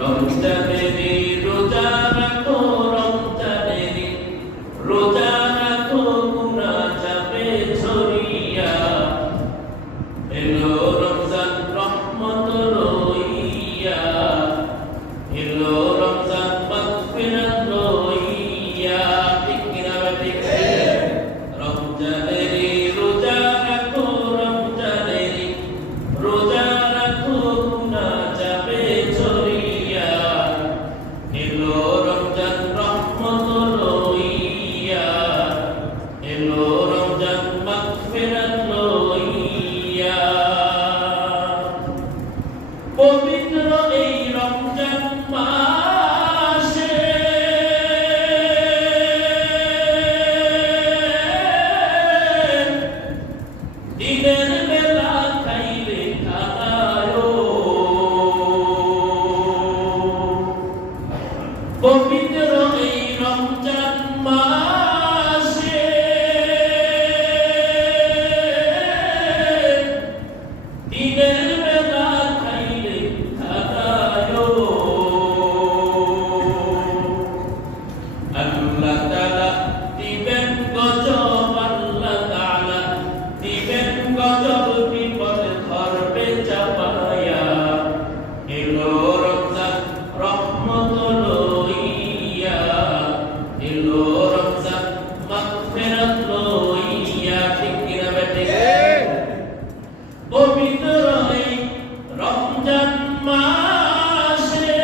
রমজানেরই রোজা রাখো, রমজানেরই রোজা রাখো, গুনাহ যাবে ঝরিয়া। এলো রমজান রহমত লইয়া, এলো রমজান মাগফিরাত লইয়া। ঠিক কিনা ঠিক? রমজানেরই রোজা রাখো, রমজানেরই রোজা রাখো, গুনাহ যাবে ঝরিয়া। এলো রমজান রহমত লইয়া, এলো রমজান মাগফিরাত লইয়া। পবিত্র এই রমজান মাসে দিনের বেলা খাইলে খানায়ও, পবিত্র এই রমজান মাসে দিনের বেলা খাইলে খানায়ও। আল্লাহ তাআলা দিবেন গজব, আল্লাহ তাআলা দিবেন গজব, বিপদ ধরবে চাপায়া। এলো রমজান রহমত লইয়া, এলো রমজান মাগফিরাত লইয়া। ঠিক কিনা বেঠিক? পবিত্র এই রমজান মাসে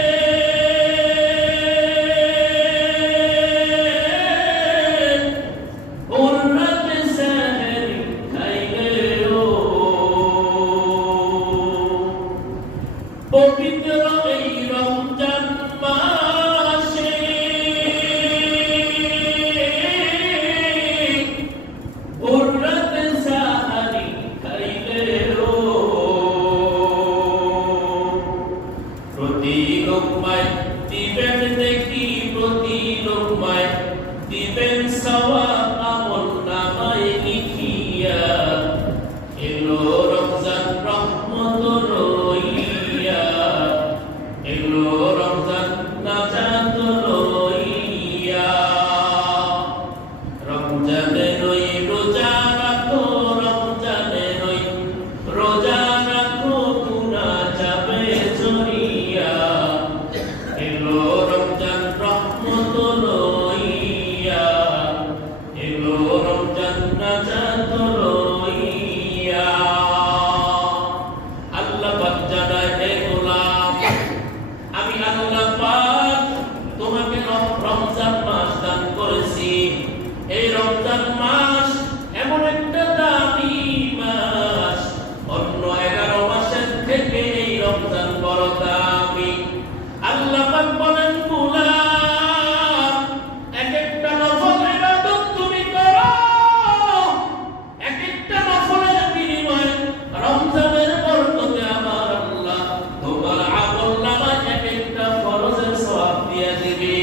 উন্নত সেহরি খাইলেও, পবিত্র এই রমজান মাসে উন্নত সেহরি খাইলেও, প্রতি লোকমায় দিবেন দেখি, প্রতি লোকমায় দিবেন সওয়াব আমল নামায় লিখিয়া। এলো রমজান রহমত লইয়া, এলো রমজান নাজাত লইয়া। রমজানেরই রোজা রাখো, রমজানেরই রোজা রাখো, গুনাহ যাবে ঝরিয়া। এলো রমজান রহমত লইয়া, এলো রমজান নাজাত লইয়া। আল্লাহ পাক জানায়, হে গোলাম, আমি আল্লাহ পাক তোমাকে রমজান মাস দান করেছি। এই রমজান মাস এমন একটা দামি মাস, অন্য 11 মাসের থেকে এই রমজান বড় দামি। আল্লাহ পাক বলেন, গোলাম, এক একটা নফল ইবাদত তুমি করো, এক একটা নফলের বিনিময়ে রমজানের বরকতে আমার আল্লাহ তোমার আমল নামায় এক একটা ফরজের সওয়াব দিয়ে দিবে।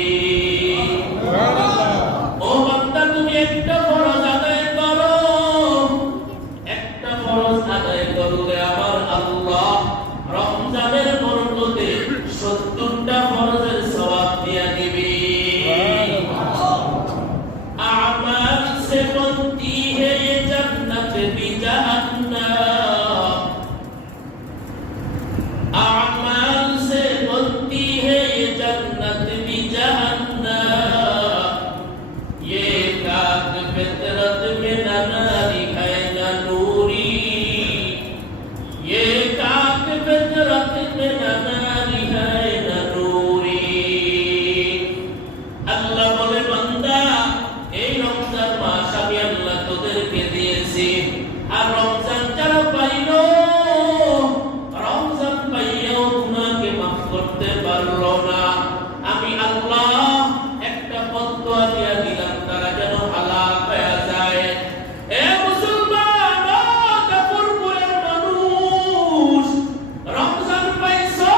ও বান্দা, তুমি একটা ফরজ আদায় করো, একটা ফরজ আদায় করলে আমার আল্লাহ রমজানের বরকতে 70টা ফরজের সওয়াব দিয়ে দিবে। আমাল से बनती है ये जन्नत भी जहन्नम, अमाल से बनती है ये जन्नत भी जहन्नम। ये काक फितरत में न नारी है न नूरी, ये काक फितरत में न नारी है न नूरी। আল্লাহ বলে, বান্দা, এই রমজান মাস আমি আল্লাহ তোদেরকে দিয়েছি। আর রমজান যারা পাইল, রমজান পাইয়াও গুনাহকে মাফ করতে পারলো না, আমি আল্লাহ একটা ফতোয়া দিয়া দিলাম, তারা যেন হালাক হয়ে যায়। এ মুসলমান, কাপুরপুরের মানুষ, রমজান পাইছো,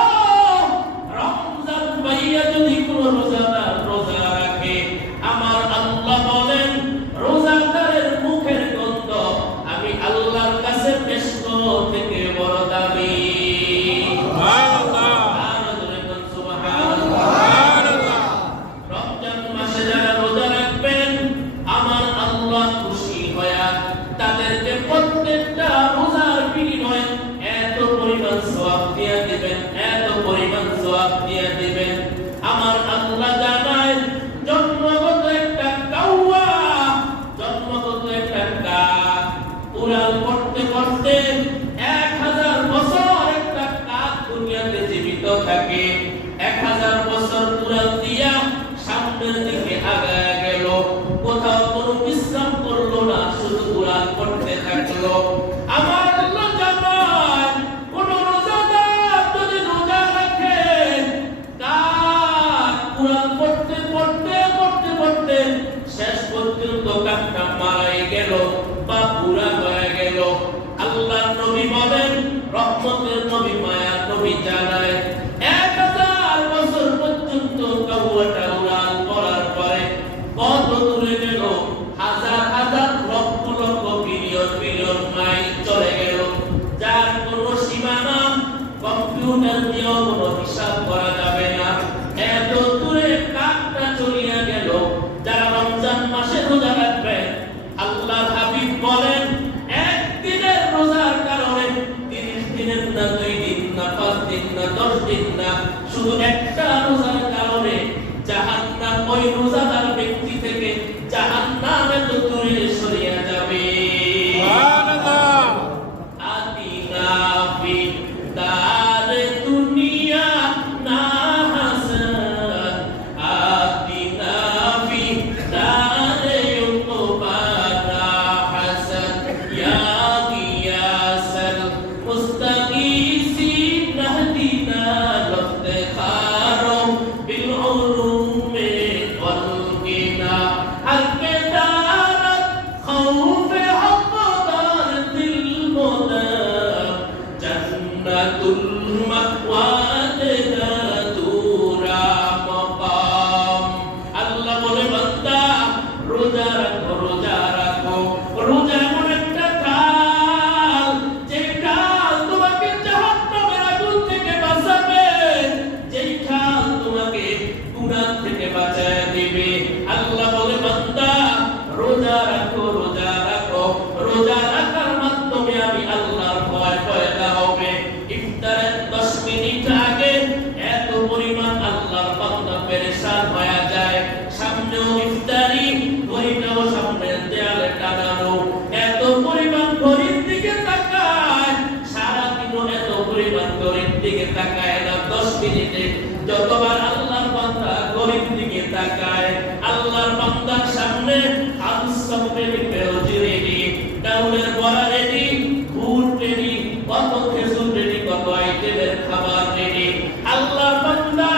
রমজান পাইয়া যদি কোনো রোজাদার রোজা রাখে, আমার আল্লাহ বলেন রোজাদারের মুখের গন্ধ আমি আল্লাহর কাছে মেশক থেকে বড় দামি। সুবহানাল্লাহ। সওয়াব দিয়ে দিবেন। আমার আল্লাহ জানায় জন্মগত একটা কাওয়া, জন্মগত একটা কাক উড়াল করতে করতে 1000 বছর একটা কাক দুনিয়াতে জীবিত থাকে। 1000 বছর উড়াল দিয়া সামনের দিকে আগায় গেল, কোথাও কোনো বিশ্রাম করলো না, শুধু উড়াল করতে থাকলো। আমার আল্লাহ জানায় কোন রোজাদার যদি রোজা রাখে, কাক উড়াল করতে করতে করতে করতে শেষ পর্যন্ত কাকটা মারাই গেল বা পুরা হয়ে গেল। আল্লাহর নবী বলেন, রহমতের নবী, মায়ার নবী জানায় 1000 বছর পর্যন্ত কাউয়াটা উড়াল করার পরে কত দূরে গেল? হাজার হাজার lakh lakh billion billion mile চলে গেল, যার কোনো সীমানা কম্পিউটার দিয়েও কোনো হিসাব করা যাবে না। এত দূরে কাকটা চলিয়া গেল। যারা রমজান মাসে রোজা রাখবেন, আল্লাহর হাবিব বলেন একদিনের রোজার কারণে 30 দিনের না, 2 দিন না, 5 দিন না, 10 দিন না, শুধু একটা রোজার কারণে জাহান্নাম ওই রোজাদার ব্যক্তি থেকে জাহান্নামে তো দূরে সরিয়ে যাবে। সুবহানাল্লাহ। আতিনা ফি দারে দুনিয়া না হাসান, আতিনা ফি দারে উকবানা হাসান, ইয়া গিয়াসাল মুস্তাগীসিন নাহদিনা লফতেখারো বিল উলুমে ওয়াল গিনা, হালকে দারাত খাউফে হকদার দিল মোদার, জান্নাতুল মাওয়া জান্নাতুরা মাকাম। আল্লাহ বলে, বান্দা রোজা রাখো, রোজা রাখো। রোজা এমন একটা কাল, যে কাল তোমাকে জাহান্নামের আগুন থেকে বাঁচাবে, যেই কাল তোমাকে গুনাহ থেকে বাঁচায় দিবে। আল্লাহ বলে, বান্দা রোজা রাখো, রোজা রাখো। রোজা রাখার মাধ্যমে আমি আল্লাহর ভয় পয়দা হবে। ইফতারের 10 মিনিট আগে এত পরিমাণ আল্লাহর বান্দা পেরেশান হয়ে যায়, সামনেও ইফতারি, ঘড়িটাও সামনের দেয়ালে টানানো, এত পরিমাণ ঘড়ির দিকে তাকায়, সারাদিনও এত পরিমাণ ঘড়ির দিকে তাকায় না। 10 মিনিটে যতবার আল্লাহর বান্দা ঘড়ির দিকে তাকায়, আল্লাহর বান্দার সামনে আনসাফের পেঁয়াজি রেডি, ডাউলের বড়া রেডি, ফুড রেডি, কত খেজুর রেডি, কত আইটেমের খাবার রেডি। আল্লাহর বান্দা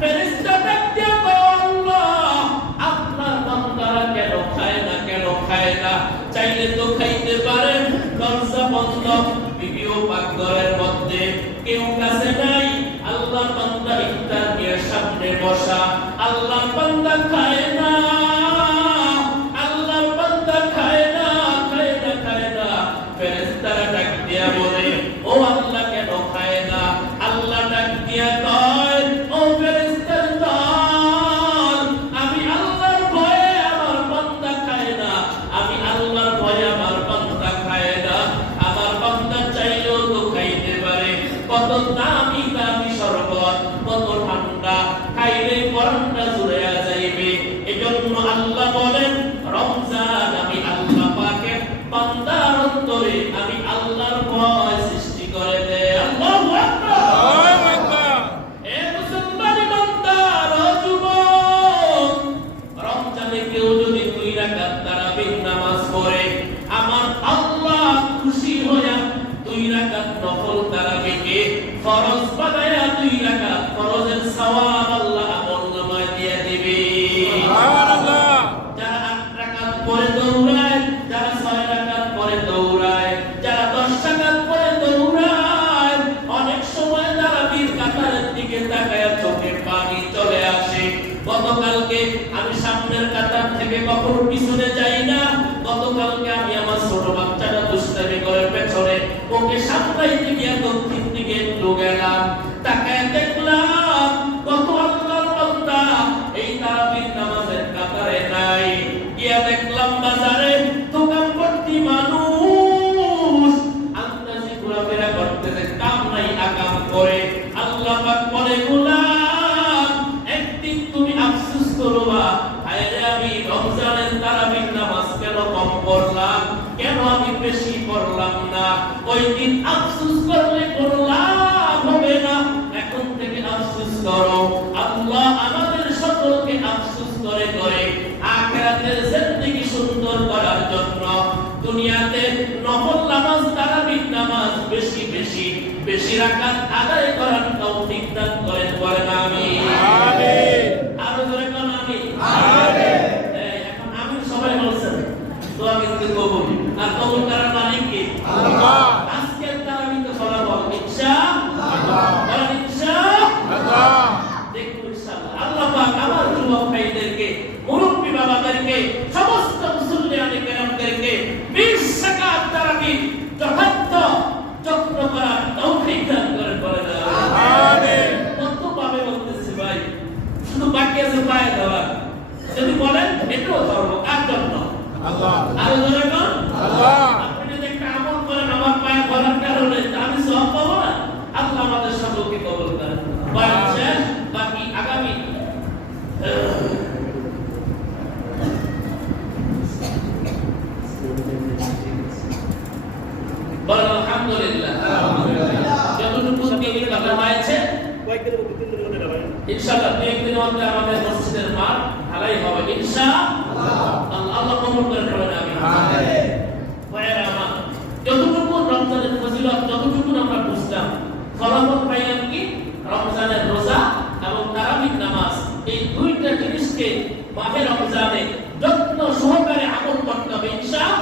ফেরেশতা ডাকতে বলে, আল্লাহ আপনার বান্দারা কেন খায় না, কেন খায় না? চাইলে তো খাইতে পারেন, দরজা বন্ধ, বিবিও পাকঘরের মধ্যে, কেউ কাছে নাই। আল্লাহর বান্দা ইফতার নিয়ে সামনে বসা, আল্লাহর বান্দা খায় না, আল্লাহর বান্দা খায় না, খায় না, খায় না। ফেরেশতারা ডাক দিয়া বলে, ও আল্লাহ কেন খায় না? আল্লাহ ডাক দিয়া কয়, ও ফেরেশতার দল, আমি আল্লাহর ভয়ে আমার বান্দা খায় না, আমি আল্লাহর ভয়ে আমার বান্দা খায় না। আমার বান্দা চাইলেও তো খাইতে পারে, কত দামি দামি শরবত, কত ঠান্ডা, খাইলে পরানটা জুড়ে যাইবে। এজন্য আল্লাহ বলেন, রমজান আমি আল্লাহ পাকের বান্দার অন্তরে আমি আল্লাহর ভয় সৃষ্টি করে দেয়। আল্লাহু আকবার, আল্লাহু আকবার। এ মুসলমান বান্দা, ও যুবক, রমজানে কেউ যদি 2 রাকাত তারাবিহ নামাজ পড়ে, আমার আল্লাহ খুশি হইয়া 2 রাকাত নফল তারাবিহকে ফরজ বানায়া 2 রাকাত ফরজের সওয়াব আল্লাহ আমলনামায় দিয়ে দিবে। সুবহানাল্লাহ। যারা 8 রাকাত পড়ে দৌড়ায়, যারা 6 রাকাত পড়ে দৌড়ায়, যারা 10 রাকাত পড়ে দৌড়ায়, অনেক সময় যারা বীর কাতারের দিকে তাকায় চোখে পানি চলে আসে। গতকালকে আমি সামনের কাতার থেকে কখনো পিছনে যাই না, গতকালকে আমি আমার ছোট বাচ্চাটা দুষ্টামি করে পেছনে ওকে সামলাইতে গিয়ে দক্ষিণ দিকে একটু গেলাম, তাকায় দেখলাম কত আল্লাহর বান্দা এই তারাবির নামাজের কাতারে নাই। গিয়া দেখলাম বাজারে দোকান ভর্তি মানুষ আন্দাজি ঘোরাফেরা করতেছে, কাম নাই আকাম করে। আল্লাহ পাক বলেন, করো। আল্লাহ আমাদের সকলকে আফসোস করে করে আখিরাতের জিন্দেগি সুন্দর করার জন্য দুনিয়াতে নফল নামাজ তারাবির নামাজ বেশি বেশি বেশি রাকাত আদায় করার তৌফিক দান করেন, বলেন আমিন। আমিন। আরো জোরে বলেন আমিন। আমিন। এখন আমিন সবাই বলছেন, দোয়া কিন্তু কবুল। আর কবুল করার মালিক কে? আল্লাহ। আজকে তারাবি তো ফলাফল ইনশাআল্লাহ, বলেন ইনশাআল্লাহ। দেখুন ইনশাআল্লাহ আল্লাহ পাক আমার যুবক ভাইদেরকে, মুরব্বি বাবাদেরকে, সমস্ত মুসলিয়ানে কেরামদেরকে 20 রাকাত তারাবি যথার্থ যত্ন করার তৌফিক দান করেন, বলেন আমিন। কত ভাবে বলতেছি ভাই, শুধু বাকি আছে পায়ে ধরা। যদি বলেন এটাও ধর্ম, কার জন্য? আল্লাহ। আরো জোরে বলেন আল্লাহ। আপনি যদি একটা আমল করেন আমার পায়ে ধরার কারণে, আমি সওয়াব পাবো না? আল্লাহ আমাদের সকলকে কবুল করেন। বয়ান শেষ, বাকি আগামী বলেন আলহামদুলিল্লাহ। যতটুকু দিয়ে কথা হয়েছে ইনশাআল্লাহ 2 দিনের মধ্যে আমাদের মসজিদের মাঠ ঢালাই হবে ইনশাআল্লাহ। আল্লাহ কবুল করেন, বলেন আমিন। ভাইরা আমার, যতটুকু রমজানের ফজিলত যতটুকু আমরা বুঝলাম, ফলাফল পাইলাম কি? রমজানের রোজা এবং তারাবির নামাজ, এই দুইটা জিনিসকে মাহে রমজানে যত্ন সহকারে আমল করতে হবে ইনশাআল্লাহ।